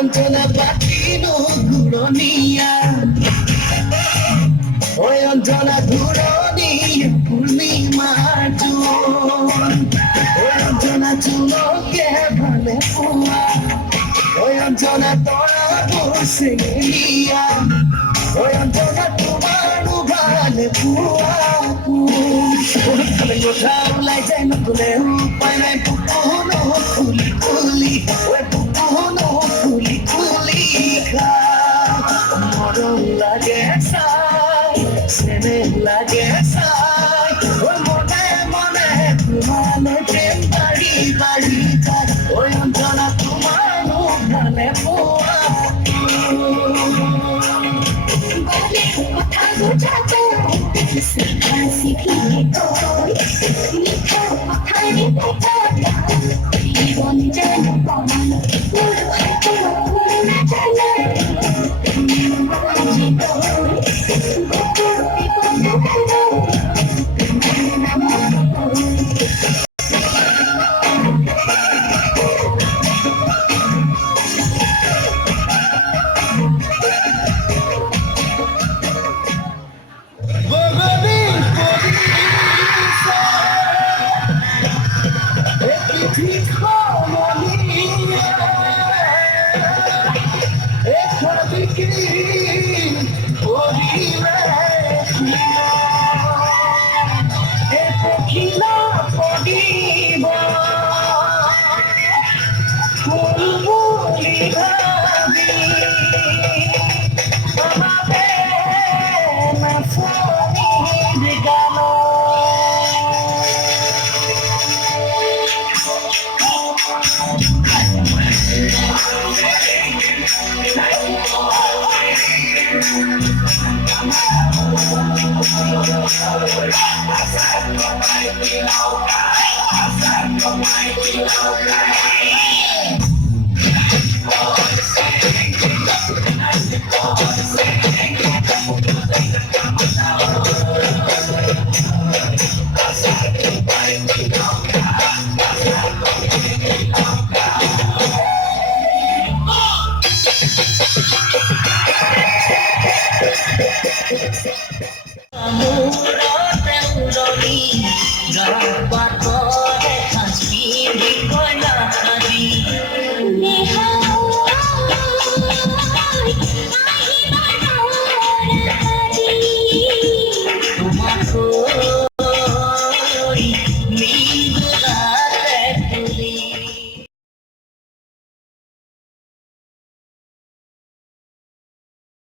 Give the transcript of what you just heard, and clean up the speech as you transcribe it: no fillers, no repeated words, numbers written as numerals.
অঞ্চনা বাতিনো ঘুরনিয়া ওই অঞ্চনা ঘুরনিয়া পূর্ণিমার চুন ওই অঞ্চনা চুলোকে ভালে পুয়া ওই অঞ্চনা তোরা বসে গিয়া ওই অঞ্চনা তোমার ভালে পুয়া কোথাও লাই যায় না তুলে উপায় নাই পুকুনো খুলি খুলি ওই পুকুনো খুলি খুলি খা মরম লাগে সাই সেনে লাগে সাই ওই মনে মনে তোমালে প্রেম বাড়ি বাড়ি যায় ওই অঞ্চনা তোমার ভালে পুয়া কথা বুঝাতে শিখিয়ে মিঠা কথারে জীবন যেন কমান হয়তো না জানে I